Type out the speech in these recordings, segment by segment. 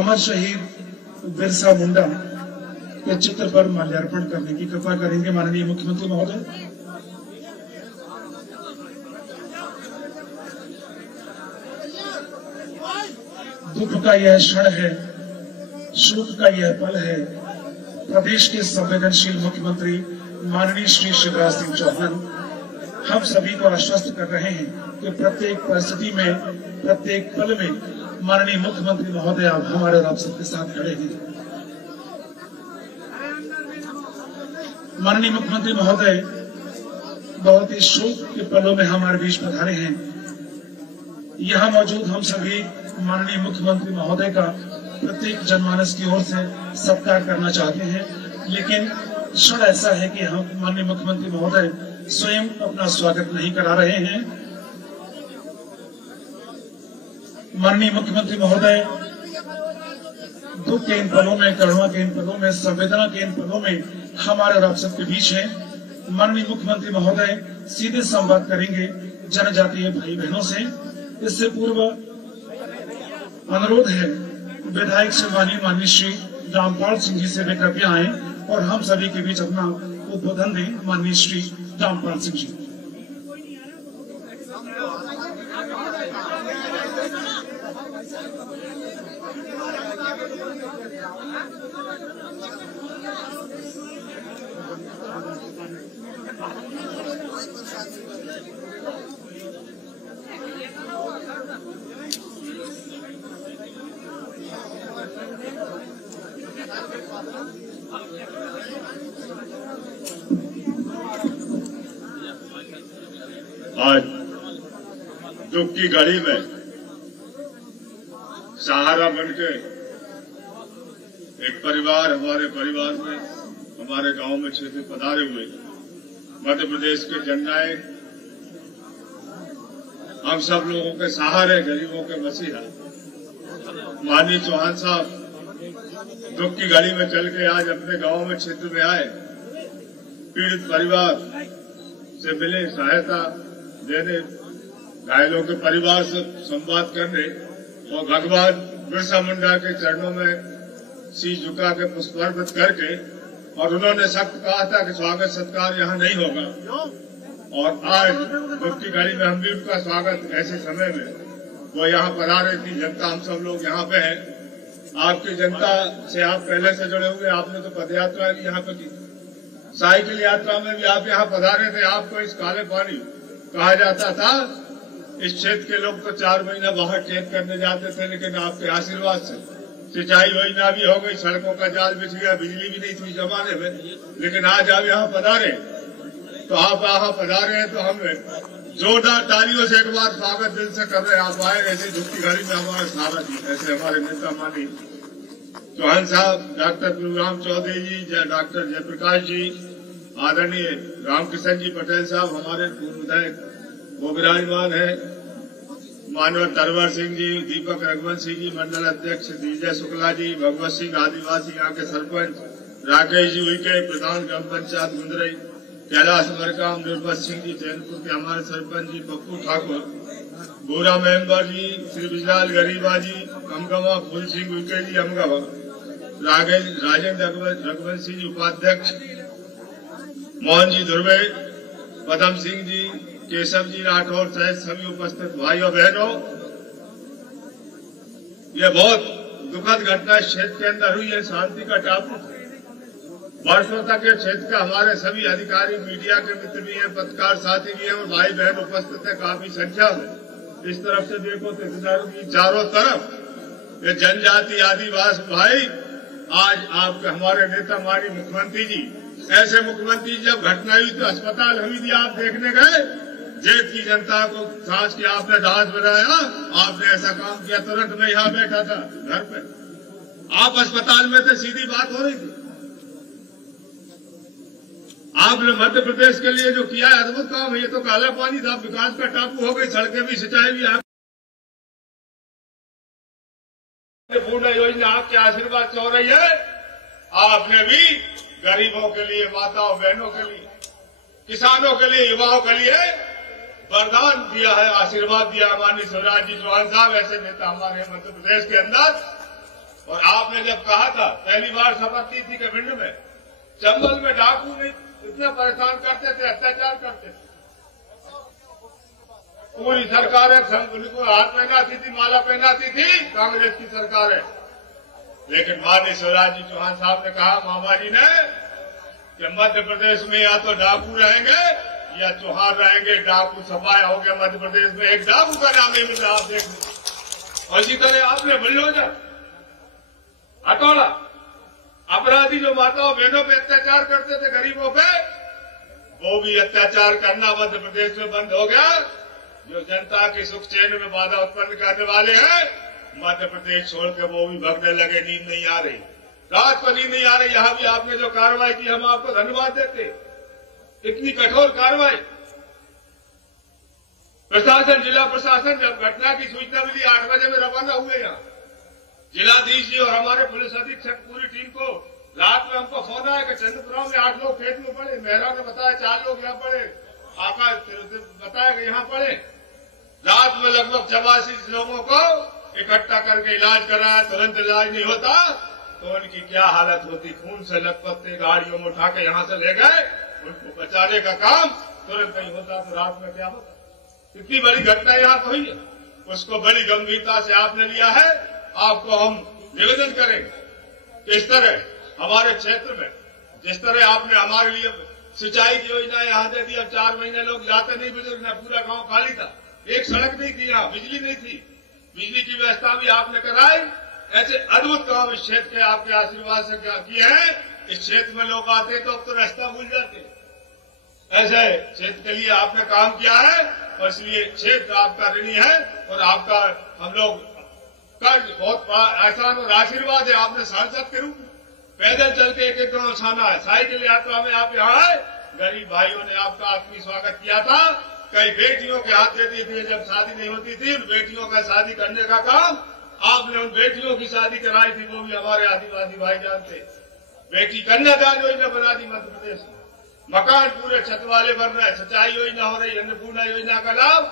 अमर शहीद बिरसा मुंडा के चित्र पर माल्यार्पण करने की कृपा करेंगे माननीय मुख्यमंत्री महोदय। दुख का यह क्षण है, शोक का यह पल है। प्रदेश के संवेदनशील मुख्यमंत्री माननीय श्री शिवराज सिंह चौहान हम सभी को आश्वस्त कर रहे हैं कि प्रत्येक परिस्थिति में, प्रत्येक पल में माननीय मुख्यमंत्री महोदय आप हमारे और आप सबके साथ खड़े हैं। माननीय मुख्यमंत्री महोदय बहुत ही शोक के पलों में हमारे बीच पधारे हैं। यहाँ मौजूद हम सभी माननीय मुख्यमंत्री महोदय का प्रत्येक जनमानस की ओर से सत्कार करना चाहते हैं, लेकिन क्षण ऐसा है कि हम माननीय मुख्यमंत्री महोदय स्वयं अपना स्वागत नहीं करा रहे हैं। माननीय मुख्यमंत्री महोदय दुख के इन पलों में, करुणा के इन पलों में, संवेदना के इन पलों में हमारे और आप सबके बीच हैं। माननीय मुख्यमंत्री महोदय सीधे संवाद करेंगे जनजातीय भाई बहनों से। इससे पूर्व अनुरोध है विधायक सम्मानीय माननीय श्री रामपाल सिंह जी से वे कृपया आए और हम सभी के बीच अपना उद्बोधन दें। माननीय श्री रामपाल सिंह जी। आज दुख की घड़ी में सहारा बनके एक परिवार, हमारे परिवार में, हमारे गांव में क्षेत्र पधारे हुए मध्य प्रदेश के जननायक, हम सब लोगों के सहारे, गरीबों के मसीहा माननीय चौहान साहब दुख की घड़ी में चल के आज अपने गांव में, क्षेत्र में आए, पीड़ित परिवार से मिले, सहायता देने, घायलों के परिवार से संवाद करने और भगवान बिरसा मुंडा के चरणों में शीश झुका के पुष्पार्पित करके, और उन्होंने सख्त कहा था कि स्वागत सत्कार यहाँ नहीं होगा, और आज दुख की घड़ी में हम भी उनका स्वागत ऐसे समय में वो यहाँ पधारे थी। जनता, हम सब लोग यहाँ पे हैं। आपकी जनता से आप पहले से जुड़े हुए, आपने तो पद यात्रा भी यहाँ पे की, साइकिल यात्रा में भी आप यहाँ पधारे थे। आपको इस काले पानी कहा जाता था। इस क्षेत्र के लोग तो 4 महीना बाहर खेत करने जाते थे, लेकिन आपके आशीर्वाद से सिंचाई योजना भी हो गई, सड़कों का जाल बिछ गया, बिजली भी नहीं थी जमाने में, लेकिन आज आप यहाँ पधारे। तो आप यहाँ पधारे हैं तो हम जोरदार तालियों से एक बार स्वागत दिल से कर रहे हैं। आप आए ऐसे दुख की घड़ी में हमारे सारा जी, ऐसे हमारे नेता माननीय चौहान साहब, डॉक्टर प्रभुराम चौधरी जी, डॉक्टर जयप्रकाश जी, आदरणीय रामकिशन जी पटेल साहब हमारे पूर्व विधायक वो विराजमान है, मानव तरवर सिंह जी, दीपक रघुवंश सिंह जी, मंडल अध्यक्ष विजय शुक्ला जी, भगवत सिंह आदिवासी यहाँ के सरपंच, राकेश जी उइके प्रधान ग्राम पंचायत गुंदरई, कैलाश मरकाम, निर्मल सिंह जी चैनपुर के हमारे सरपंच जी, पप्पू ठाकुर, भूरा मेंबर जी, श्री बिजलाल गरीबा जी, अमगवा, फूल सिंह उइके जी अमगवा, राजेंद्र रघुवंशी जी उपाध्यक्ष, मोहन जी धुर्वे, पदम सिंह जी, केशव जी राठौर सहित सभी उपस्थित भाई और बहनों, ये बहुत दुखद घटना इस क्षेत्र के अंदर हुई है। शांति का टापू, वर्षों तक ये क्षेत्र का हमारे सभी अधिकारी, मीडिया के मित्र भी हैं, पत्रकार साथी भी हैं और भाई बहन उपस्थित है काफी संख्या में। इस तरफ से देखो तो चारों तरफ ये जनजाति आदिवासी भाई, आज आपके हमारे नेता माननीय मुख्यमंत्री जी, ऐसे मुख्यमंत्री जब घटना हुई तो अस्पताल हमीदिया आप देखने गए, जेठ की जनता को सांस की आपने दांत बनाया, आपने ऐसा काम किया। तुरंत मैं यहाँ बैठा था घर पे, आप अस्पताल में थे, सीधी बात हो रही थी। आपने मध्य प्रदेश के लिए जो किया है अद्भुत काम है। ये तो काला पानी था, विकास का टापू हो गई, सड़कें भी, सिंचाई भी, पूर्ण योजना आपके आशीर्वाद से हो रही है। आपने भी गरीबों के लिए, माताओं बहनों के लिए, किसानों के लिए, युवाओं के लिए वरदान दिया है, आशीर्वाद दिया है माननीय शिवराज जी चौहान साहब, ऐसे नेता हमारे मध्य प्रदेश के अंदर। और आपने जब कहा था पहली बार शपथ ली थी कि भिंड में चंबल में डाकू नहीं इतने परेशान करते थे, अत्याचार करते थे, पूरी सरकारें उनको हाथ पहनाती थी, माला पहनाती थी, कांग्रेस की सरकार है। लेकिन माननीय शिवराज जी चौहान साहब ने कहा, मामा जी ने, कि मध्य प्रदेश में या तो डाकू रहेंगे या चौहान रहेंगे। डाकू सफाया हो गया मध्य प्रदेश में, एक डाकू का नाम नहीं मिल रहा, आप देख लो। और इसी तरह आपने बुलडोजर, हथौड़ा, अपराधी जो माताओं बहनों पे अत्याचार करते थे, गरीबों पे, वो भी अत्याचार करना मध्य प्रदेश में बंद हो गया। जो जनता के सुख चैन में बाधा उत्पन्न करने वाले हैं, मध्य प्रदेश छोड़ के वो भी भगने लगे। नींद नहीं आ रही, रात को नींद नहीं आ रही। यहां भी आपने जो कार्रवाई की, हम आपको धन्यवाद देते। इतनी कठोर कार्रवाई, प्रशासन, जिला प्रशासन जब घटना की सूचना मिली 8 बजे में रवाना हुए यहाँ, जिलाधीश जी और हमारे पुलिस अधीक्षक पूरी टीम को रात में हमको फोन आया कि चंद्रपुरा में 8 लोग खेत में पड़े। मेहरा ने बताया 4 लोग यहाँ पड़े, आकाश बताया कि यहाँ पड़े। रात में लगभग 84 लोगों को इकट्ठा करके इलाज कराया। तुरंत इलाज नहीं होता तो उनकी क्या हालत होती, खून से लथपथ थे, गाड़ियों में उठा के यहां से ले गए। उनको बचाने का काम तुरंत नहीं होता तो रात में क्या होता। इतनी बड़ी घटना यहाँ हुई है, उसको बड़ी गंभीरता से आपने लिया है। आपको हम निवेदन करेंगे कि इस तरह हमारे क्षेत्र में जिस तरह आपने हमारे लिए सिंचाई की योजना यहाँ दे दी, अब 4 महीने लोग जाते नहीं, बुजुर्ग न, पूरा गांव खाली था, एक सड़क नहीं थी, यहाँ बिजली नहीं थी, बिजली की व्यवस्था भी आपने कराई। ऐसे अद्भुत काम इस क्षेत्र के आपके आशीर्वाद से किए हैं। इस क्षेत्र में लोग आते तो अब तो रास्ता भूल जाते। ऐसे क्षेत्र के लिए आपने काम किया है और इसलिए क्षेत्र आपका ऋणी है और आपका हम लोग कर्ज बहुत आसान और आशीर्वाद है। आपने सांसद के रूप में पैदल चल के एक गांव छाना है, साइकिल यात्रा में आप यहाँ आए, गरीब भाइयों ने आपका आत्मीय स्वागत किया था। कई बेटियों के हाथ देती थी, जब शादी नहीं होती थी उन बेटियों का शादी करने का काम आपने उन बेटियों की शादी कराई थी, वो भी हमारे आदिवासी भाई जानते। बेटी कन्यादान योजना बना दी मध्य प्रदेश में, मकान पूरे छत वाले बन रहे, सिंचाई योजना हो रही, अन्नपूर्णा योजना का लाभ,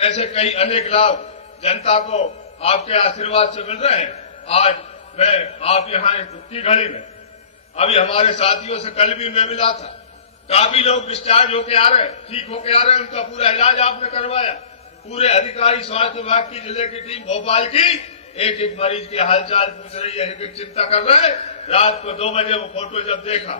ऐसे कई अनेक लाभ जनता को आपके आशीर्वाद से मिल रहे हैं। आज मैं आप यहाँ एक दुख की घड़ी में, अभी हमारे साथियों से कल भी मैं मिला था, काफी लोग डिस्चार्ज होके आ रहे, ठीक होके आ रहे हैं, उनका पूरा इलाज आपने करवाया। पूरे अधिकारी स्वास्थ्य विभाग की, जिले की टीम भोपाल की एक एक मरीज के हालचाल पूछ रही है, एक एक चिंता कर रहे हैं। रात को 2 बजे वो फोटो जब देखा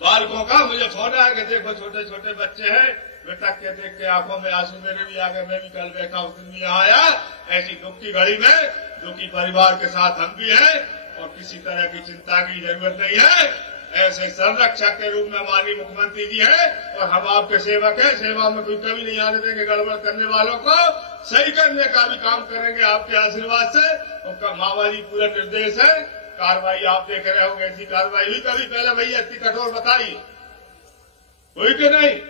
बालकों का, मुझे फोन आया कि देखो छोटे छोटे बच्चे हैं, बेटा के देख के आंखों में आंसू मेरे भी आ गए। मैं भी कल बैठा उस दिन भी यहाँ आया। ऐसी दुख की घड़ी में दुखी परिवार के साथ हम भी हैं और किसी तरह की चिंता की जरूरत नहीं है। ऐसे संरक्षक के रूप में माननीय मुख्यमंत्री जी है और हम आपके सेवक हैं। सेवा में कोई कमी नहीं आने देंगे, गड़बड़ करने वालों को सही करने का भी काम करेंगे आपके आशीर्वाद से। उनका मावाजी पूरा निर्देश है। कार्रवाई आप देख रहे होंगे, ऐसी कार्रवाई हुई कभी पहले भैया इतनी कठोर बताइए, हुई कि नहीं?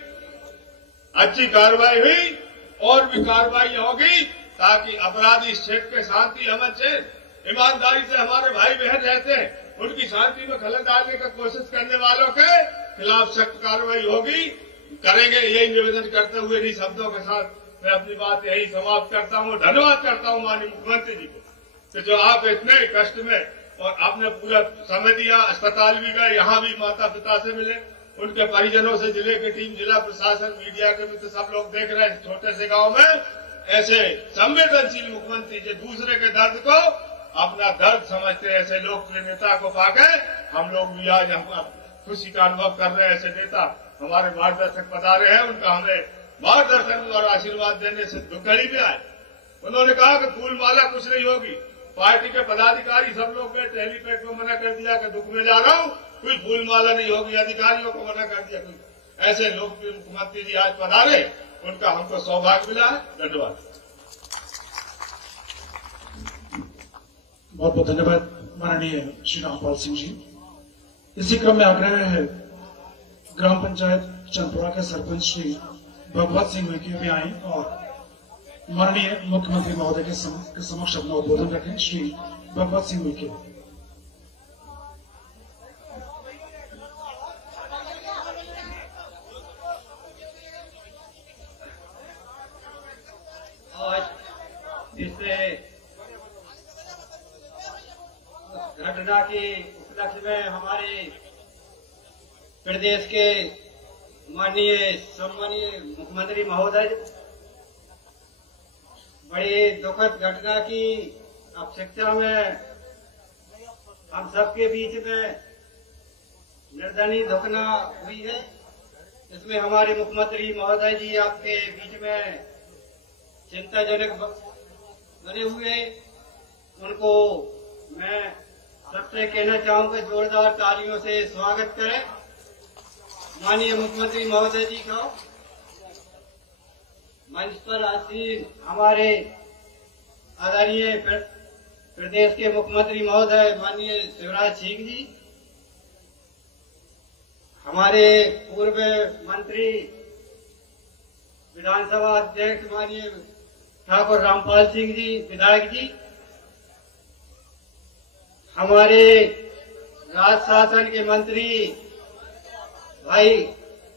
अच्छी कार्रवाई हुई और भी कार्रवाई होगी ताकि अपराधी इस क्षेत्र के शांति अमन से ईमानदारी से हमारे भाई बहन रहते हैं, उनकी शांति में खलल डालने की कोशिश करने वालों के खिलाफ सख्त कार्रवाई होगी, करेंगे। यही निवेदन करते हुए इन शब्दों के साथ मैं अपनी बात यही समाप्त करता हूँ। धन्यवाद करता हूँ माननीय मुख्यमंत्री जी को कि जो आप इतने कष्ट में और आपने पूरा समय दिया। अस्पताल भी गए, यहाँ भी माता पिता से मिले, उनके परिजनों से, जिले की टीम, जिला प्रशासन, मीडिया के मित्र सब लोग देख रहे हैं। छोटे से गांव में ऐसे संवेदनशील मुख्यमंत्री जो दूसरे के दर्द को अपना दर्द समझते हैं, ऐसे लोकप्रिय नेता को पाके हम लोग भी आज हम खुशी का अनुभव कर रहे हैं। ऐसे नेता हमारे मार्गदर्शक पधारे हैं, उनका हमें मार्गदर्शन और आशीर्वाद देने से दुख घड़ी में आए। उन्होंने कहा कि फूल माला कुछ नहीं होगी। पार्टी के पदाधिकारी सब लोग गए, हेलीपैड को मना कर दिया कि दुख में जा रहा हूं, कोई फूल माला नहीं होगी। अधिकारियों को मना कर दिया। ऐसे लोकप्रिय मुख्यमंत्री जी आज पधारे, उनका हमको सौभाग्य मिला है। धन्यवाद, बहुत बहुत धन्यवाद माननीय श्री रामपाल सिंह जी। इसी क्रम में आग्रह है ग्राम पंचायत चंदपुरा के सरपंच श्री भगवत सिंह विखे भी आए और माननीय मुख्यमंत्री महोदय के समक्ष अपना उद्बोधन रखें। श्री भगवत सिंह विखे। आज इस घटना के उपलक्ष्य में हमारे प्रदेश के माननीय सम्मानीय मुख्यमंत्री महोदय बड़ी दुखद घटना की अपेक्षा में हम सबके बीच में निर्धनी घटना हुई है। इसमें हमारे मुख्यमंत्री महोदय जी आपके बीच में चिंताजनक बने हुए, उनको मैं सबसे कहना चाहूंगा जोरदार तालियों से स्वागत करें माननीय मुख्यमंत्री महोदय जी का। मंच पर आसीन हमारे आदरणीय प्रदेश के मुख्यमंत्री महोदय माननीय शिवराज सिंह जी, हमारे पूर्व मंत्री विधानसभा अध्यक्ष माननीय ठाकुर रामपाल सिंह जी विधायक जी, हमारे राज्य शासन के मंत्री भाई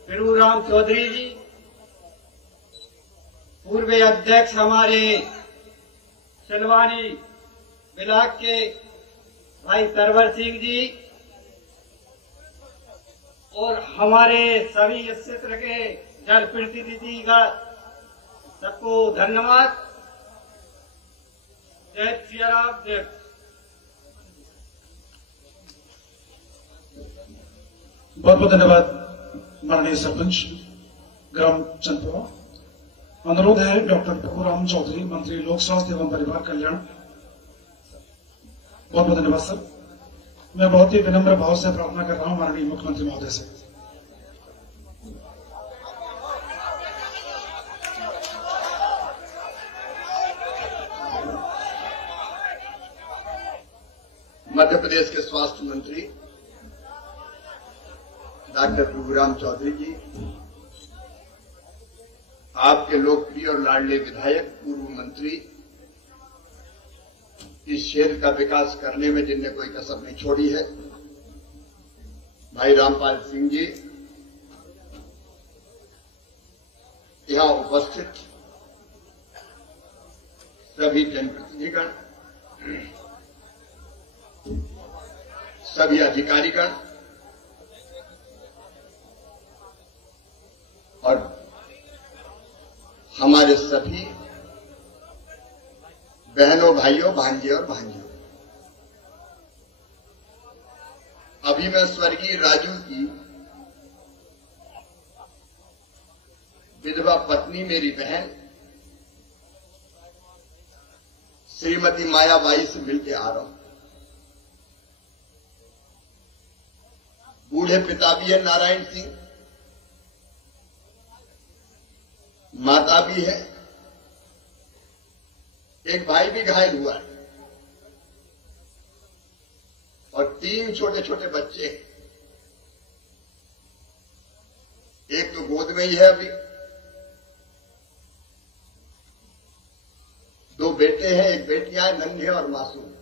फिरूराम चौधरी जी, पूर्व अध्यक्ष हमारे सिलवानी ब्लॉक के भाई सरवर सिंह जी, और हमारे सभी इस क्षेत्र के जनप्रतिनिधि का सबको धन्यवाद। जय श्री राम। जय बहुत बहुत धन्यवाद माननीय सरपंच ग्राम चंदपुरा। अनुरोध है डॉक्टर फिरूराम चौधरी, मंत्री लोक स्वास्थ्य एवं परिवार कल्याण। बहुत बहुत धन्यवाद सर। मैं बहुत ही विनम्र भाव से प्रार्थना कर रहा हूं माननीय मुख्यमंत्री महोदय से। मध्य प्रदेश के स्वास्थ्य मंत्री डॉक्टर फिरूराम चौधरी जी, आपके लोकप्रिय और लाडले विधायक पूर्व मंत्री, इस क्षेत्र का विकास करने में जिनने कोई कसर नहीं छोड़ी है, भाई रामपाल सिंह जी, यहां उपस्थित सभी जनप्रतिनिधिगण, सभी अधिकारीगण और हमारे सभी बहनों, भाइयों, भांजे और भांजियों, अभी मैं स्वर्गीय राजू की विधवा पत्नी, मेरी बहन श्रीमती मायाबाई से मिलके आ रहा हूं। बूढ़े पिता भी है नारायण सिंह, माता भी है, एक भाई भी घायल हुआ है और 3 छोटे छोटे बच्चे हैं। एक तो गोद में ही है अभी, 2 बेटे हैं, एक बेटियां, नन्हे और मासूम।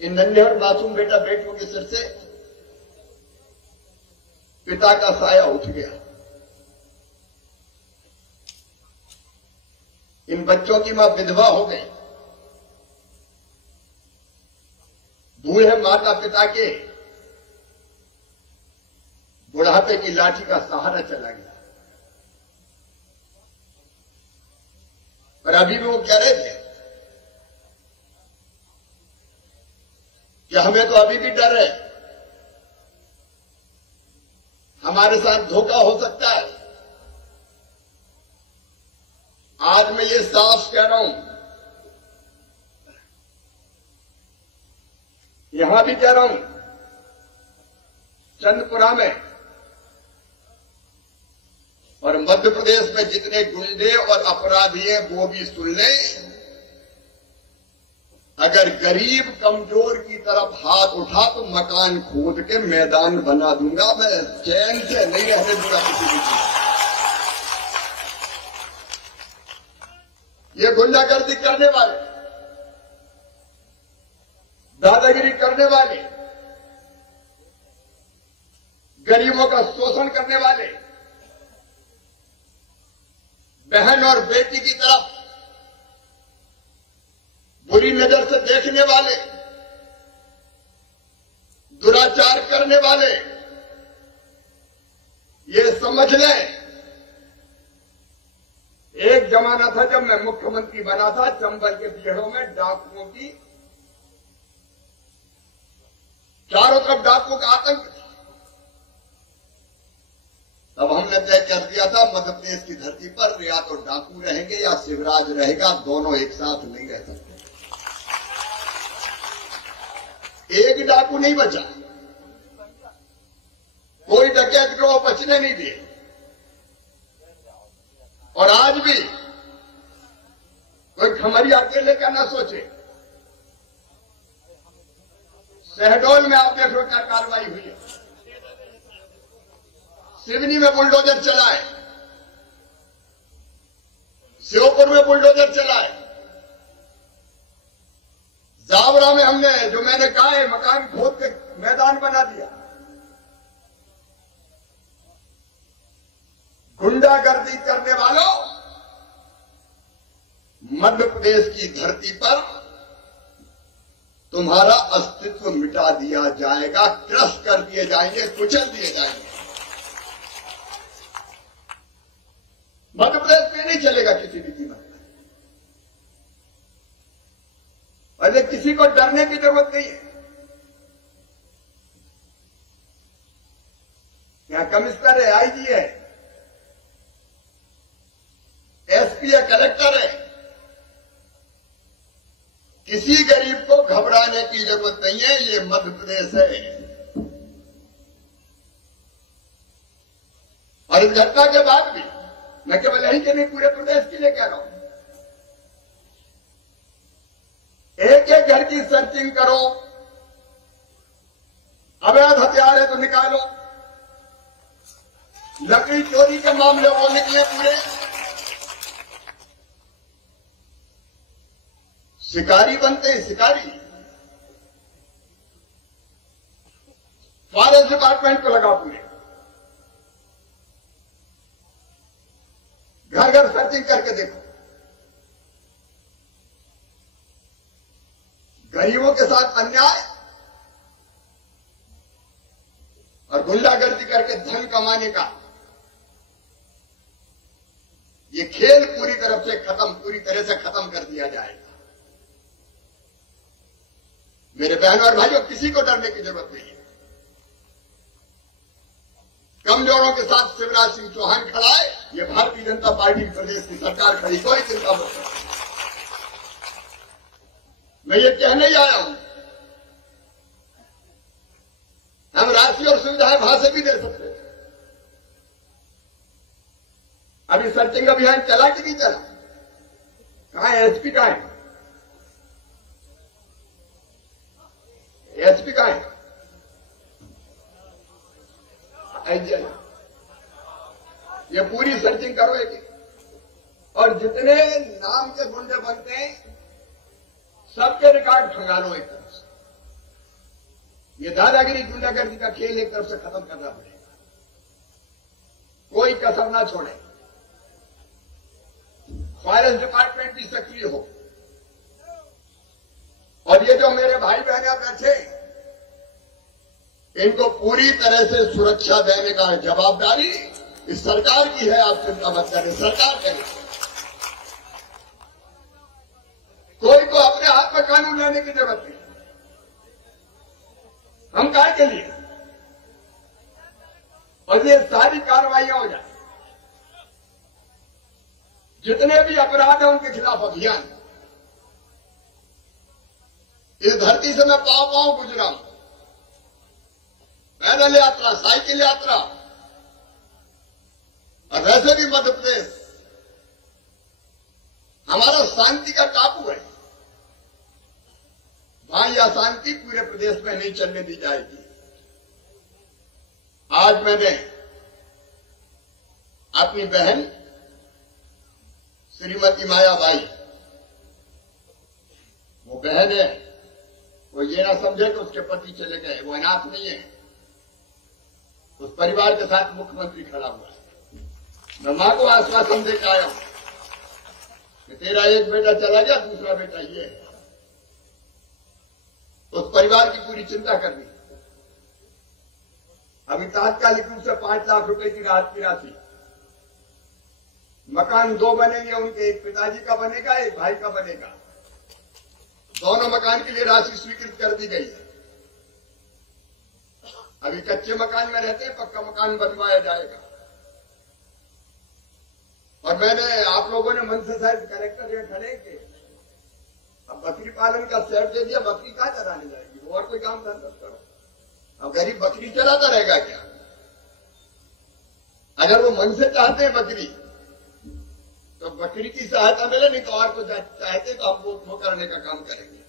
इन नन्हे और मासूम बेटा बेटियों के सिर से पिता का साया उठ गया। इन बच्चों की मां विधवा हो गई। बूढ़े माता पिता के बुढ़ापे की लाठी का सहारा चला गया। पर अभी भी वो कह रहे थे कि हमें तो अभी भी डर है, हमारे साथ धोखा हो सकता है। आज मैं ये साफ कह रहा हूं, यहां भी कह रहा हूं, चंदपुरा में और मध्य प्रदेश में जितने गुंडे और अपराधी हैं वो भी सुन लें, अगर गरीब कमजोर की तरफ हाथ उठा तो मकान खोद के मैदान बना दूंगा। मैं चैन से नहीं रहने दूंगा किसी भी चीज। ये गुंडागर्दी करने वाले, दादागिरी करने वाले, गरीबों का शोषण करने वाले, बहन और बेटी की तरफ बुरी नजर से देखने वाले, दुराचार करने वाले ये समझ लें, एक जमाना था जब मैं मुख्यमंत्री बना था, चंबल के पेड़ों में डाकुओं की चारों तरफ डाकुओं का आतंक था। तब हमने तय कर दिया था मध्य प्रदेश की धरती पर या तो डाकू रहेंगे या शिवराज रहेगा, दोनों एक साथ नहीं रह सकते। एक डाकू नहीं बचा, कोई डकैत को बचने नहीं दिए। और आज भी कोई खमरिया अकेले का ना सोचे। शहडोल में आप देख लो क्या कार्रवाई हुई है, सिवनी में बुलडोजर चलाए, श्योपुर में बुलडोजर चलाए, जावरा में हमने जो मैंने कहा है मकान खोद के मैदान बना दिया। गुंडागर्दी करने वालों, मध्य प्रदेश की धरती पर तुम्हारा अस्तित्व मिटा दिया जाएगा, क्रश कर दिए जाएंगे, कुचल दिए जाएंगे। मध्य प्रदेश में नहीं चलेगा किसी भी कीमत में। अरे किसी को डरने की जरूरत नहीं है। यहां कमिश्नर है, आईजी है, एसपी है, कलेक्टर है। किसी गरीब को घबराने की जरूरत नहीं है, ये मध्य प्रदेश है। और इस घटना के बाद भी मैं केवल यही के नहीं, पूरे प्रदेश के लिए कह रहा हूं, एक एक घर की सर्चिंग करो, अवैध हथियार है तो निकालो, लकड़ी चोरी के मामले वो निकले पूरे, शिकारी बनते हैं शिकारी। फॉरेस्ट डिपार्टमेंट को लगा पूरे, घर घर सर्चिंग करके देखो। गरीबों के साथ अन्याय और गुंडागर्दी करके धन कमाने का ये खेल पूरी तरह से खत्म कर दिया जाएगा। मेरे बहनों और भाइयों, किसी को डरने की जरूरत नहीं है। कमजोरों के साथ शिवराज सिंह चौहान खड़ा है, ये भारतीय जनता पार्टी प्रदेश की सरकार खड़ी, कोई चिंता मत। मैं ये कहने ही आया हूं, हम राशि और सुविधाएं वहां से भी दे सकते हैं। अभी सर्चिंग अभियान चला कि नहीं चला? कहां है एसपी? कहां है एसपी? कहां है आईजी? ये पूरी सर्चिंग करो एक, और जितने नाम के गुंडे बनते हैं सबके रिकॉर्ड खंगालो एक तरफ से। ये दादागिरी गुंडागर्दी का खेल एक तरफ से खत्म करना पड़ेगा, कोई कसर ना छोड़े। फॉरेस्ट डिपार्टमेंट भी सक्रिय हो, और ये जो मेरे भाई बहन बैठे, इनको पूरी तरह से सुरक्षा देने का जवाबदारी इस सरकार की है। आप चिंता मत करें, सरकार करेगी। कोई को अपने हाथ में कानून लाने की जरूरत नहीं। हम काहे के लिए? और ये सारी कार्रवाइयां हो जाए, जितने भी अपराध हैं उनके खिलाफ अभियान। इस धरती से मैं पांव गुजरा हूं, पैदल यात्रा, साइकिल यात्रा, और वैसे भी मध्य प्रदेश हमारा शांति का टापू है। वहां यह शांति पूरे प्रदेश में नहीं चलने दी जाएगी। आज मैंने अपनी बहन श्रीमती मायाबाई, वो बहन है, वो ये ना समझे कि उसके पति चले गए, वो अनाथ नहीं है। उस परिवार के साथ मुख्यमंत्री खड़ा हुआ है। मैं मां को आश्वासन देकर आया हूं कि तेरा एक बेटा चला गया, दूसरा बेटा ये है। उस परिवार की पूरी चिंता करनी। अभी तात्कालिक रूप से 5 लाख रुपए की राहत की राशि, मकान 2 बनेंगे उनके, एक पिताजी का बनेगा, एक भाई का बनेगा। दोनों मकान के लिए राशि स्वीकृत कर दी गई है। अभी कच्चे मकान में रहते हैं, पक्का मकान बनवाया जाएगा। और मैंने आप लोगों ने मन से शायद कलेक्टर खड़े के अब बकरी पालन का सेट दे दिया, बकरी कहां चराने जाएगी, वो और कोई काम धंधा करो। अब गरीब बकरी चलाता रहेगा क्या? अगर वो मन से चाहते हैं बकरी तो बकरी की सहायता मिले, नहीं तो और को चाहते तो हम वो करने का काम करेंगे।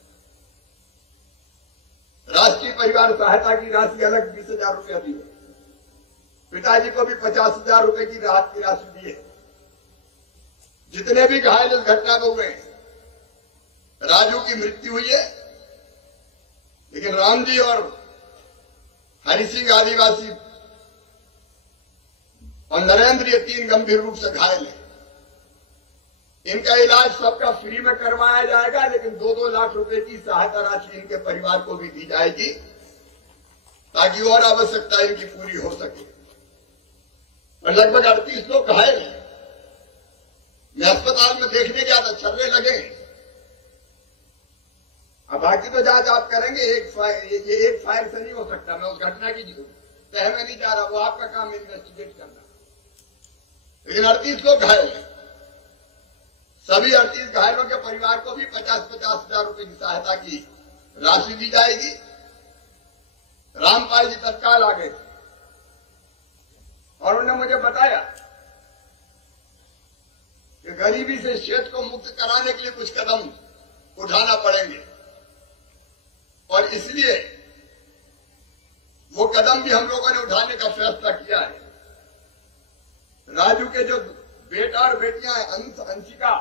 राष्ट्रीय परिवार सहायता की राशि अलग 20,000 रुपया दी है। पिताजी को भी 50,000 रुपए की राहत की राशि दी है। जितने भी घायल इस घटना में हुए हैं, राजू की मृत्यु हुई है, लेकिन रामजी और हरि सिंह आदिवासी और नरेंद्र ये 3 गंभीर रूप से घायल हैं। इनका इलाज सबका फ्री में करवाया जाएगा, लेकिन 2-2 लाख रुपए की सहायता राशि इनके परिवार को भी दी जाएगी, ताकि और आवश्यकता इनकी पूरी हो सके। और लगभग 38 लोग घायल हैं। मैं अस्पताल में देखने गया था, छर्रे लगे। अब बाकी तो जांच आप करेंगे, एक फायर से नहीं हो सकता। मैं उस घटना की तह में नहीं जा रहा, वो आपका काम इन्वेस्टिगेट करना। लेकिन 38 लोग घायल हैं। सभी 38 घायलों के परिवार को भी 50-50 हजार रुपए की सहायता की राशि दी जाएगी। रामपाल जी तत्काल आ गए और उन्होंने मुझे बताया कि गरीबी से क्षेत्र को मुक्त कराने के लिए कुछ कदम उठाना पड़ेंगे, और इसलिए वो कदम भी हम लोगों ने उठाने का फैसला किया है। राजू के जो बेटा और बेटियां हैं, अंशिका,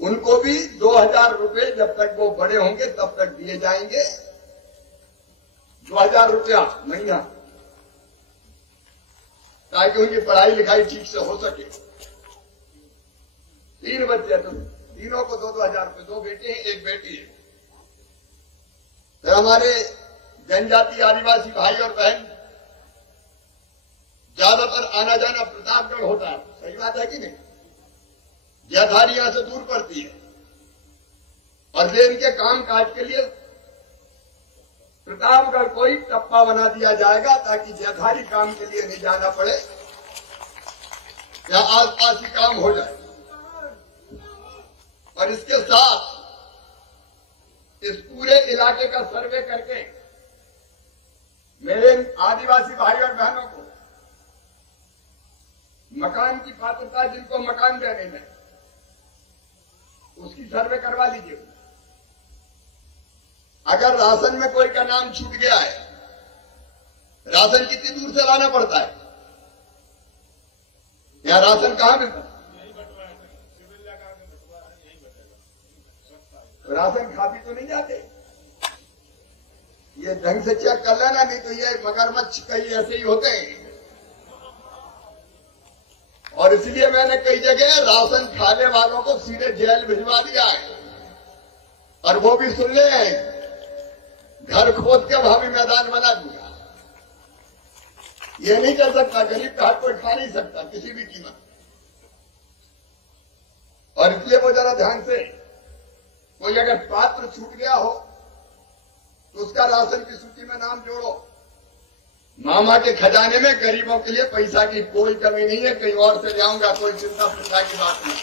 उनको भी 2,000 रुपए जब तक वो बड़े होंगे तब तक दिए जाएंगे। 2,000 रुपया महीना, ताकि उनकी पढ़ाई लिखाई ठीक से हो सके। 3 बच्चे, तो तीनों को 2-2 हजार रुपये, 2 बेटे हैं, 1 बेटी है। तो हमारे जनजाति आदिवासी भाई और बहन ज्यादातर आना जाना प्रतापगढ़ होता है, सही बात है कि नहीं? जयधारी यहां से दूर पड़ती है, और वे इनके काम काज के लिए प्रतापगढ़ को ही टप्पा बना दिया जाएगा, ताकि जयधारी काम के लिए नहीं जाना पड़े, या आसपास ही काम हो जाए। और इसके साथ इस पूरे इलाके का सर्वे करके मेरे आदिवासी भाई और बहनों को मकान की पात्रता, जिनको मकान देने में, उसकी सर्वे करवा लीजिए। अगर राशन में कोई का नाम छूट गया है, राशन कितनी दूर से लाना पड़ता है, या राशन कहां मिलता है? राशन खाती तो नहीं जाते। ये ढंग से चेक कर लेना, नहीं तो ये मगरमच्छ कई ऐसे ही होते हैं। और इसलिए मैंने कई जगह राशन खाने वालों को सीधे जेल भिजवा दिया है, और वो भी सुन ले, घर खोद के भाभी मैदान बना दूंगा। ये नहीं कर सकता, गरीब का हक कोई खा नहीं सकता किसी भी कीमत। और इसलिए वो जरा ध्यान से, कोई अगर पात्र छूट गया हो तो उसका राशन की सूची में नाम जोड़ो। मामा के खजाने में गरीबों के लिए पैसा की कोई कमी नहीं है, कहीं और से जाऊंगा, कोई चिंता फिंता की बात नहीं।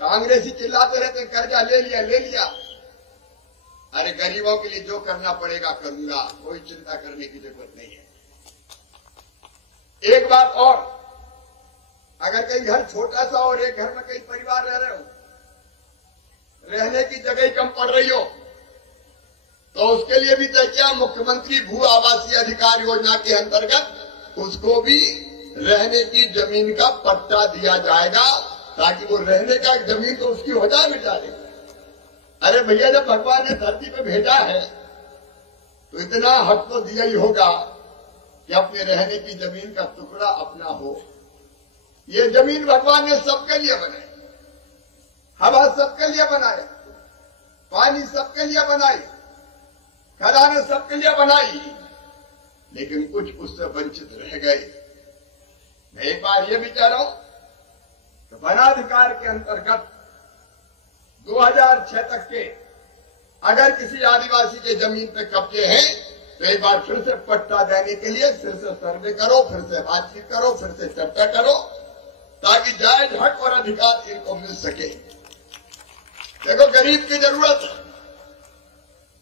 कांग्रेसी चिल्लाते रहते कर्जा ले लिया ले लिया। अरे गरीबों के लिए जो करना पड़ेगा करूंगा, कोई चिंता करने की जरूरत नहीं है। एक बात और, अगर कहीं घर छोटा सा और एक घर में कई परिवार रह रहे हो, रहने की जगह कम पड़ रही हो, तो उसके लिए भी तो क्या मुख्यमंत्री भू आवासीय अधिकार योजना के अंतर्गत उसको भी रहने की जमीन का पट्टा दिया जाएगा, ताकि वो रहने का जमीन तो उसकी हो जाए बेचारे। अरे भैया, जब भगवान ने धरती पे भेजा है तो इतना हक तो दिया ही होगा कि अपने रहने की जमीन का टुकड़ा अपना हो। ये जमीन भगवान ने सबके लिए बनाई, हवा सबके लिए बनाए, पानी सबके लिए बनाई, खदानें सबके लिए बनाई, लेकिन कुछ उससे वंचित रह गए। मैं एक बार ये भी कह रहा हूं कि वनाधिकार के अंतर्गत 2006 तक के अगर किसी आदिवासी के जमीन पे कब्जे हैं तो एक बार फिर से पट्टा देने के लिए फिर से सर्वे करो, फिर से बातचीत करो, फिर से चर्चा करो, ताकि जायज हक और अधिकार इनको मिल सके। देखो, गरीब की जरूरत है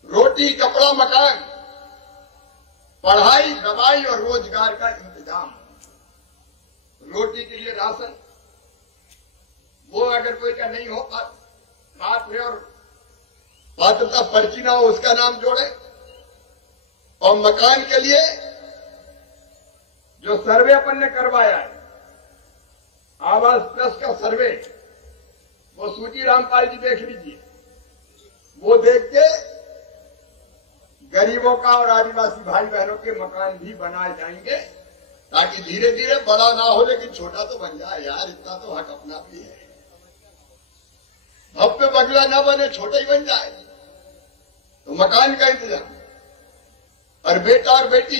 रोटी, कपड़ा, मकान, पढ़ाई, दवाई और रोजगार का इंतजाम। रोटी के लिए राशन, वो अगर कोई का नहीं हो पात्र और पात्रता पर्ची ना हो उसका नाम जोड़े। और मकान के लिए जो सर्वे अपन ने करवाया है, आवास प्लस का सर्वे, वो सूची रामपाल जी देख लीजिए। वो देख के गरीबों का और आदिवासी भाई बहनों के मकान भी बनाए जाएंगे, ताकि धीरे धीरे बड़ा ना हो लेकिन छोटा तो बन जाए यार, इतना तो हक अपना भी है। भव्य बंगला ना बने, छोटा ही बन जाए। तो मकान का इंतजाम और बेटा और बेटी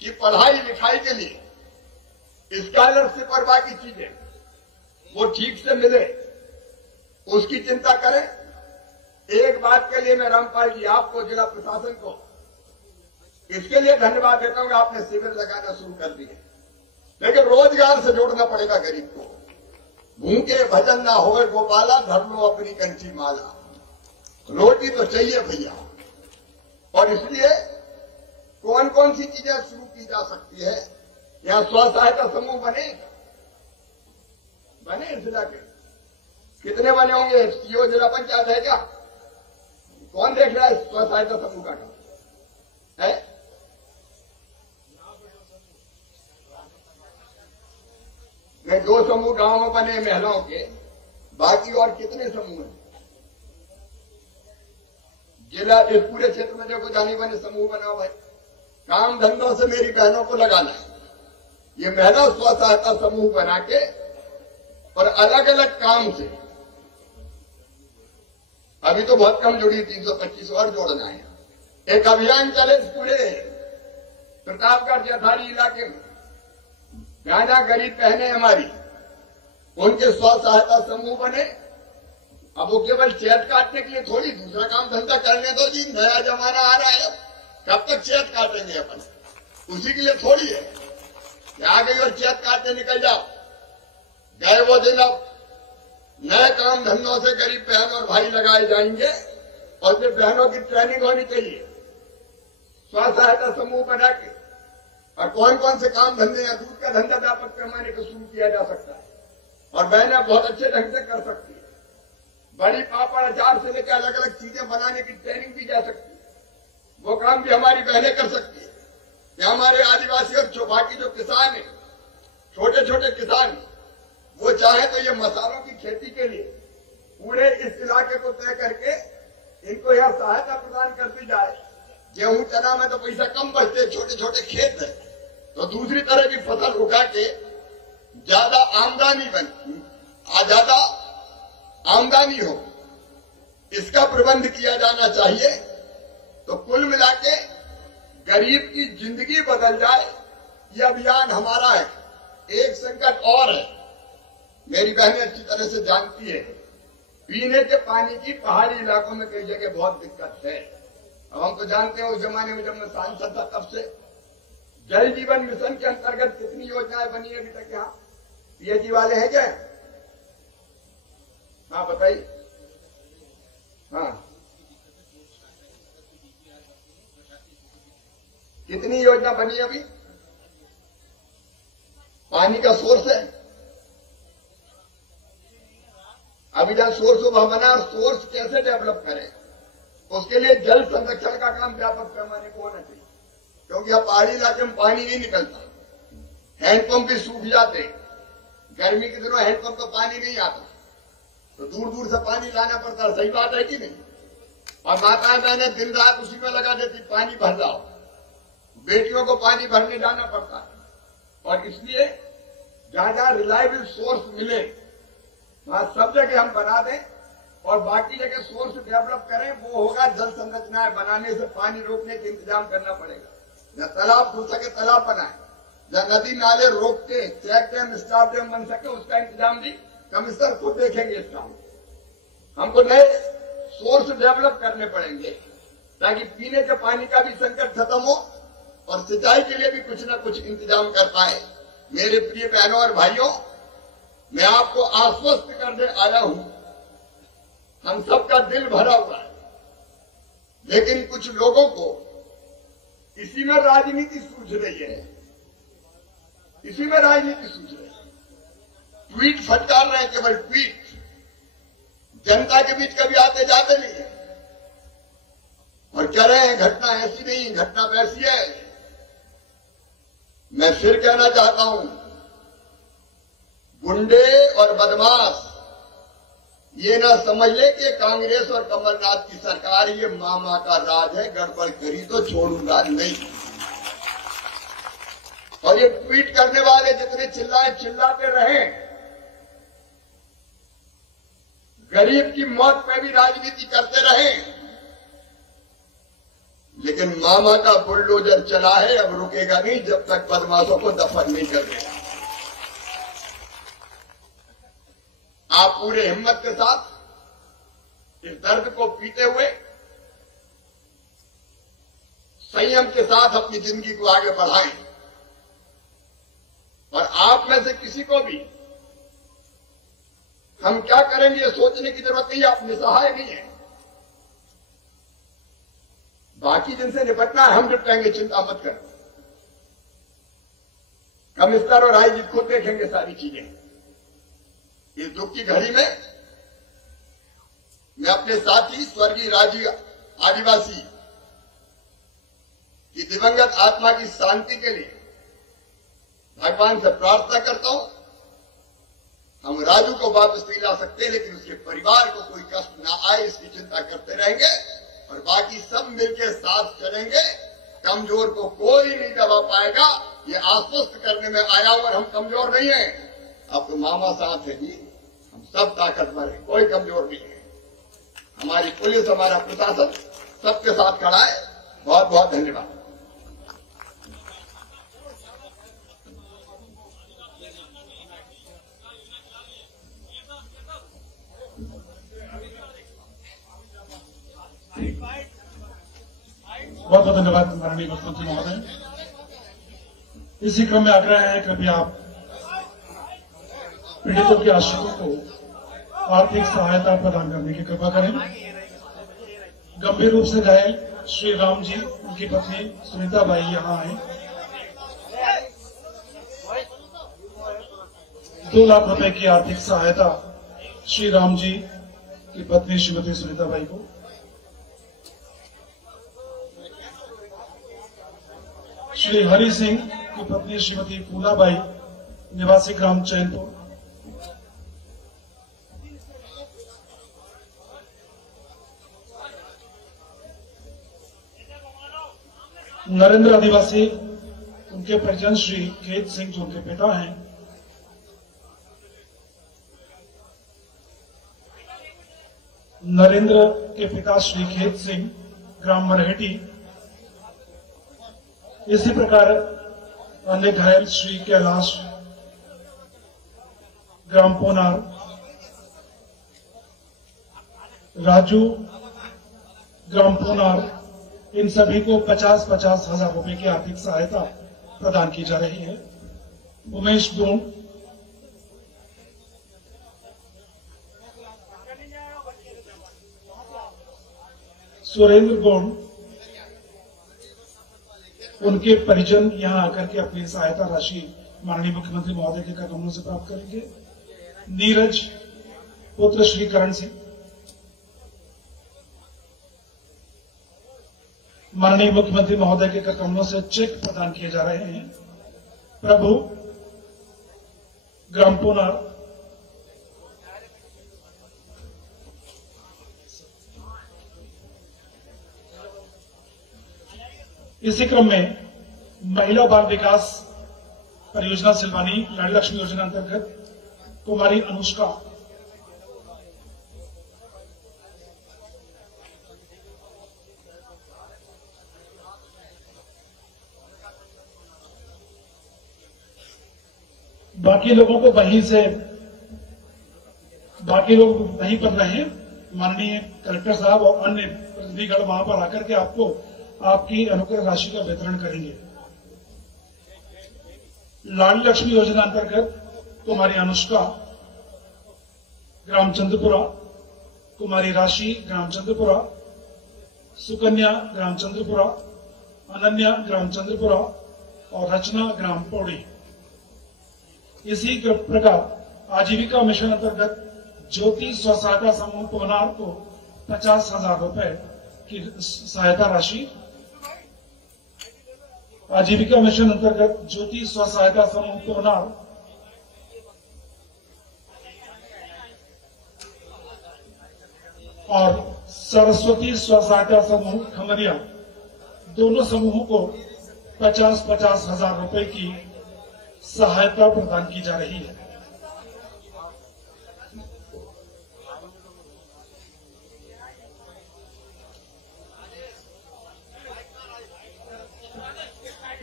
की पढ़ाई लिखाई के लिए स्कॉलरशिप और बाकी चीजें वो ठीक से मिले, उसकी चिंता करें। एक बात के लिए मैं रामपाल जी आपको, जिला प्रशासन को इसके लिए धन्यवाद देता हूं कि आपने शिविर लगाना शुरू कर दिए, लेकिन रोजगार से जोड़ना पड़ेगा गरीब को। भूखे भजन ना होए गोपाला, धर लो अपनी कंठी माला। रोटी तो चाहिए भैया, और इसलिए कौन कौन सी चीजें शुरू की जा सकती है। यहां स्व सहायता समूह बने जिला के कितने बने होंगे? सीओ जिला पंचायत है क्या? कौन देख रहा है स्व सहायता समूह का काम है? नहीं, 2 समूह गांव में बने महिलाओं के, बाकी और कितने समूह हैं? जिला इस पूरे क्षेत्र में देखो, जानी बने समूह बनाओ भाई। काम धंधों से मेरी बहनों को लगाना है। ये महिला स्व सहायता समूह बना के और अलग अलग काम से, अभी तो बहुत कम जुड़ी, 325 और जोड़ना है। एक अभियान चले पूरे प्रतापगढ़ जथारी इलाके में, गाना गरीब बहनें हमारी, उनके स्व सहायता समूह बने। अब वो केवल चेत काटने के लिए थोड़ी, दूसरा काम धंधा करने दो जी, नया जमाना आ रहा है, कब तक चेत काटेंगे अपन? उसी के लिए थोड़ी है कि आ गई और चेत काटने निकल जाओ। गए वो दिन, अब नए काम धंधों से गरीब बहन और भाई लगाए जाएंगे, और फिर बहनों की ट्रेनिंग होनी चाहिए स्व सहायता समूह बना के। और कौन कौन से काम धंधे या दूध का धंधा व्यापक पैमाने पर शुरू किया जा सकता है, और बहनें बहुत अच्छे ढंग से कर सकती है। बड़ी पापड़ अचार से लेकर अलग अलग चीजें बनाने की ट्रेनिंग दी जा सकती है, वो काम भी हमारी बहनें कर सकती है। या हमारे आदिवासी और बाकी जो किसान हैं, छोटे छोटे किसान, वो चाहे तो ये मसालों की खेती के लिए पूरे इस इलाके को तय करके इनको यह सहायता प्रदान कर दी जाए। गेहूं चना में तो पैसा कम बचते, छोटे छोटे खेत है, तो दूसरी तरह की फसल उगा के ज्यादा आमदनी हो, इसका प्रबंध किया जाना चाहिए। तो कुल मिलाके गरीब की जिंदगी बदल जाए, यह अभियान हमारा है। एक संकट और है, मेरी बहनें अच्छी तरह से जानती है, पीने के पानी की पहाड़ी इलाकों में कई जगह बहुत दिक्कत है। अब हम तो जानते हैं, उस जमाने में जब मैं सांसद था तब से जल जीवन मिशन के अंतर्गत कितनी योजनाएं बनी है अभी तक। यहाँ पीएचई वाले हैं क्या? हाँ बताइए। हाँ, कितनी योजना बनी अभी? पानी का सोर्स है, अभी जहां सोर्स वहां बना, और सोर्स कैसे डेवलप करें, उसके लिए जल संरक्षण का काम व्यापक पैमाने को होना चाहिए। क्योंकि अब पहाड़ी इलाके में पानी नहीं निकलता, हैंडपंप भी सूख जाते, गर्मी के दिनों हैंडपंप का पानी नहीं आता, तो दूर दूर से पानी लाना पड़ता है। सही बात है कि नहीं? और माताएं बहनें दिन रात उसी में लगा देती, पानी भर जाओ, बेटियों को पानी भरने जाना पड़ता है। और इसलिए जहां जहां रिलायबल सोर्स मिले वहां सब जगह हम बना दें, और बाकी जगह सोर्स डेवलप करें, वो होगा जल संरचनाएं बनाने से पानी रोकने के इंतजाम करना पड़ेगा। जहाँ तालाब हो सके तालाब बनाए, जहाँ नदी नाले रोक के चेक डैम स्टॉप डैम बन सके उसका इंतजाम भी कमिश्नर खुद देखेंगे। इस काम हमको नए सोर्स डेवलप करने पड़ेंगे ताकि पीने के पानी का भी संकट खत्म हो और सिंचाई के लिए भी कुछ न कुछ इंतजाम कर पाए। मेरे प्रिय बहनों और भाइयों, मैं आपको आश्वस्त करने आया हूं, हम सबका दिल भरा हुआ है, लेकिन कुछ लोगों को इसी में राजनीति सूझ रही है, इसी में राजनीति सूझ रही है। ट्वीट फटकार रहे हैं, केवल ट्वीट, जनता के बीच कभी आते जाते नहीं है और कह रहे हैं घटना ऐसी नहीं, घटना वैसी है। मैं फिर कहना चाहता हूं, गुंडे और बदमाश ये ना समझ ले कि कांग्रेस और कमलनाथ की सरकार ये मामा का राज है, गड़बड़ करी तो छोड़ूंगा नहीं। और ये ट्वीट करने वाले जितने चिल्लाए चिल्लाते रहे, गरीब की मौत पे भी राजनीति करते रहे, लेकिन मामा का बुलडोजर चला है, अब रुकेगा नहीं जब तक बदमाशों को दफन नहीं कर देगा। आप पूरे हिम्मत के साथ इस दर्द को पीते हुए संयम के साथ अपनी जिंदगी को आगे बढ़ाएं और आप में से किसी को भी हम क्या करेंगे ये सोचने की जरूरत नहीं है। आप निसहाय नहीं है, बाकी जिनसे निपटना है हम निपटेंगे, चिंता मत करो। कमिश्नर और आईजी खुद देखेंगे सारी चीजें। इस दुख की घड़ी में मैं अपने साथी स्वर्गीय राजीव आदिवासी की दिवंगत आत्मा की शांति के लिए भगवान से प्रार्थना करता हूं। हम राजू को वापस नहीं ला सकते, लेकिन उसके परिवार को कोई कष्ट ना आए इसकी चिंता करते रहेंगे और बाकी सब मिलकर साथ चलेंगे। कमजोर को कोई नहीं दबा पाएगा, ये आश्वस्त करने में आया हूं। और हम कमजोर नहीं है, अब तो मामा साथ है जी, हम सब ताकतवर हैं, कोई कमजोर नहीं है। हमारी पुलिस, हमारा प्रशासन सबके साथ खड़ा है। बहुत बहुत धन्यवाद। बहुत बहुत धन्यवाद माननीय मुख्यमंत्री महोदय। इसी क्रम में आग्रह है, कृपया आप पीड़ितों के आश्रितों को आर्थिक सहायता प्रदान करने की कृपा करें। गंभीर रूप से घायल श्री राम जी, उनकी पत्नी सुनीता बाई यहां आए। 2 लाख रुपए की आर्थिक सहायता श्री राम जी की पत्नी श्रीमती सुनीता बाई को। श्री हरि सिंह की पत्नी श्रीमती फूलाबाई, निवासी ग्राम चैनपुर। नरेंद्र आदिवासी, उनके परिजन श्री खेत सिंह जो उनके पिता हैं। नरेंद्र के पिता श्री खेत सिंह, ग्राम मरहेटी। इसी प्रकार अन्य घायल श्री कैलाश, ग्राम पोनार। राजू, ग्राम पोनार। इन सभी को 50-50 हजार रुपए की आर्थिक सहायता प्रदान की जा रही है। उमेश गोंड, सुरेंद्र गोंड, उनके परिजन यहां आकर के अपनी सहायता राशि माननीय मुख्यमंत्री महोदय के कदमों से प्राप्त करेंगे। नीरज, पुत्र श्री करण सिंह, माननीय मुख्यमंत्री महोदय के कदमों से चेक प्रदान किए जा रहे हैं। प्रभु, ग्राम पोनार। इसी क्रम में महिला बाल विकास परियोजना सिलवानी लाड़ी लक्ष्मी योजना अंतर्गत कुमारी अनुष्का बाकी लोगों को बाकी लोग वहीं पर रहें। माननीय कलेक्टर साहब और अन्य प्रतिनिधिगण वहां पर आकर के आपको आपकी अनुग्रह राशि का वितरण करेंगे। लाडली लक्ष्मी योजना अंतर्गत कुमारी अनुष्का ग्राम चंद्रपुरा, कुमारी राशि ग्राम चंद्रपुरा, सुकन्या ग्राम चंद्रपुरा, अनन्या ग्राम चंद्रपुरा और रचना ग्राम पौड़ी। इसी प्रकार आजीविका मिशन अंतर्गत ज्योति स्व सहायता समूह कोनार को 50,000 रुपए की सहायता राशि। आजीविका मिशन अंतर्गत ज्योति स्व सहायता समूह कोनार और सरस्वती स्व सहायता समूह खमरिया, दोनों समूहों को 50,000 रुपए की सहायता प्रदान की जा रही है।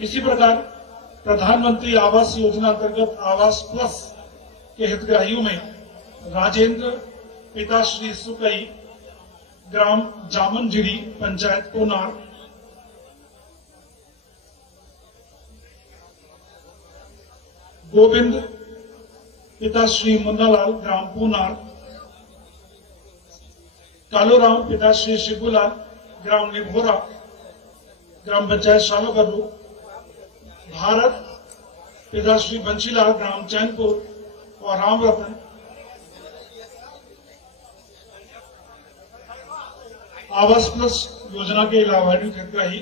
इसी प्रकार प्रधानमंत्री आवास योजना अंतर्गत आवास प्लस के हितग्राहियों में राजेंद्र पिता श्री सुकई ग्राम जामनझिड़ी पंचायत कोनार, गोविंद पिता श्री मुन्नालाल ग्राम पूनार, कालूराम पिता श्री शिबूलाल ग्राम निभोरा ग्राम पंचायत शालोगर्रू, भारत पिता श्री बंशीलाल ग्राम चैनपुर और राम रतन आवास प्लस योजना के लाभार्थी हितग्राही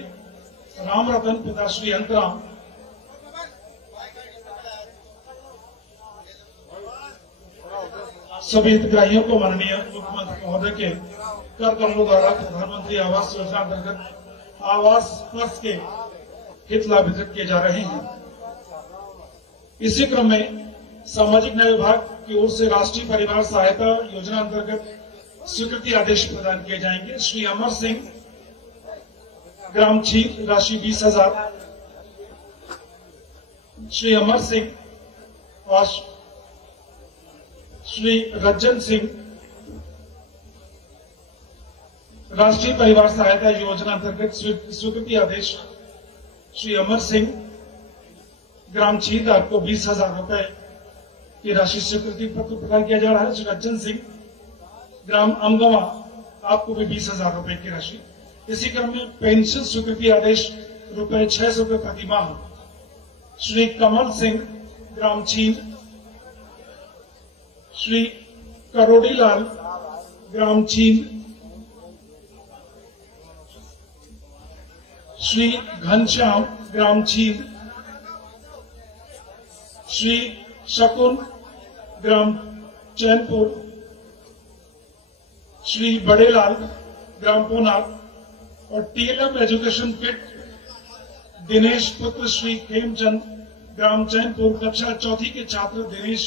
राम रतन पिता श्री अंतराम, सभी हितग्राहियों को माननीय मुख्यमंत्री महोदय के कर कमलों द्वारा प्रधानमंत्री आवास योजना अंतर्गत आवास प्लस के हित लाभ वितरित किए जा रहे हैं। इसी क्रम में सामाजिक न्याय विभाग की ओर से राष्ट्रीय परिवार सहायता योजना अंतर्गत स्वीकृति आदेश प्रदान किए जाएंगे। श्री अमर सिंह ग्राम छीर राशि 20,000, श्री अमर सिंह और श्री रज्जन सिंह राष्ट्रीय परिवार सहायता योजना अंतर्गत स्वीकृति आदेश। श्री अमर सिंह ग्राम छीर आपको 20,000 रुपए की राशि स्वीकृति पत्र प्रदान किया जा रहा है। श्री रज्जन सिंह ग्राम अमगवा आपको भी 20,000 रुपए की राशि। इसी क्रम में पेंशन स्वीकृति आदेश रुपए 600 प्रति माह। श्री कमल सिंह ग्राम छीर, श्री करोड़ीलाल ग्राम छीर, श्री घनश्याम ग्राम छीर, श्री शकुन ग्राम चैनपुर, श्री बड़ेलाल ग्राम पूनार और टीएलएम एजुकेशन किट दिनेश पुत्र श्री खेमचंद ग्राम चैनपुर। कक्षा चौथी के छात्र दिनेश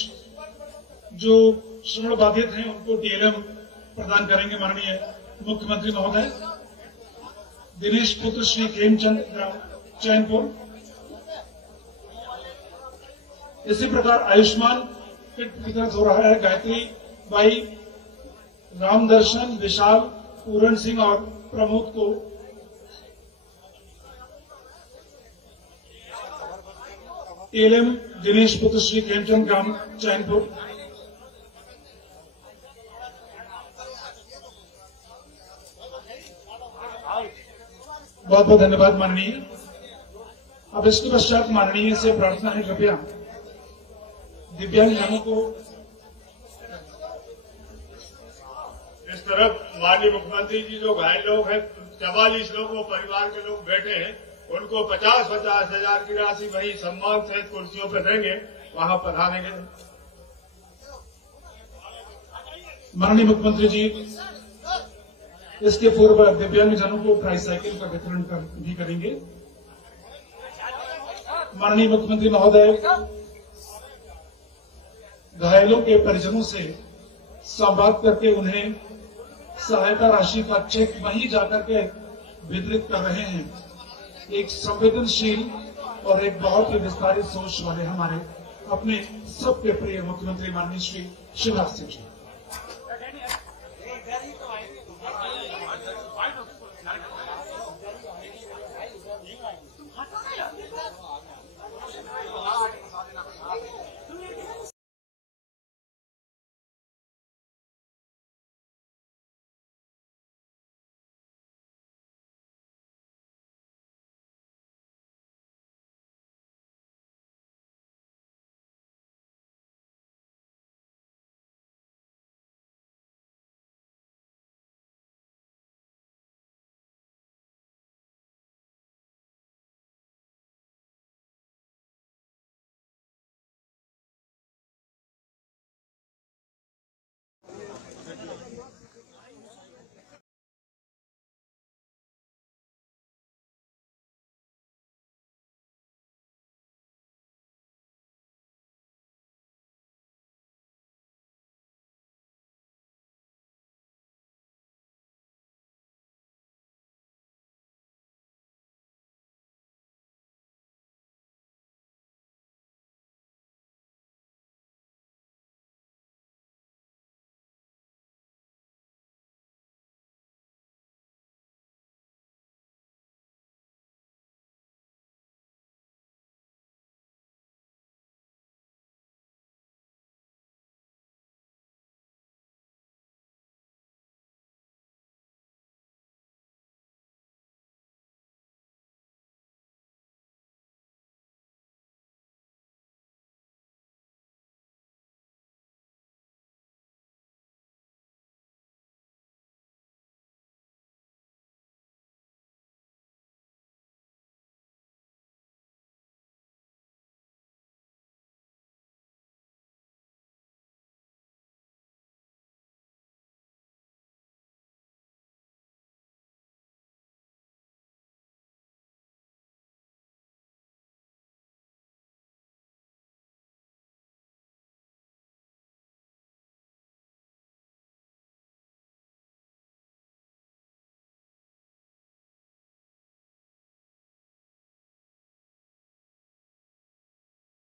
जो श्रवण बाधित हैं उनको टीएलएम प्रदान करेंगे माननीय मुख्यमंत्री महोदय। दिनेश पुत्र श्री खेमचंद ग्राम चैनपुर। इसी प्रकार आयुष्मान किट वितरित हो रहा है। गायत्री बाई, रामदर्शन, विशाल, पूरण सिंह और प्रमोद को टीएलएम दिनेश पुत्र श्री खेमचंद ग्राम चैनपुर। बहुत बहुत धन्यवाद माननीय। अब इसके पश्चात माननीय से प्रार्थना है कृपया दिव्यांगजनों को इस तरफ माननीय मुख्यमंत्री जी जो घायल लोग हैं 44 लोग वो परिवार के लोग बैठे हैं, उनको 50-50 हजार की राशि वही सम्मान सहित कुर्सियों पर देंगे, वहां पधारेंगे। माननीय मुख्यमंत्री जी इसके पूर्व दिव्यांगजनों को ट्राईसाइकिल का वितरण भी करेंगे। माननीय मुख्यमंत्री महोदय घायलों के परिजनों से संवाद करके उन्हें सहायता राशि का चेक वहीं जाकर के वितरित कर रहे हैं। एक संवेदनशील और एक बहुत ही विस्तारित सोच वाले हमारे अपने सबके प्रिय मुख्यमंत्री माननीय श्री शिवराज सिंह जी।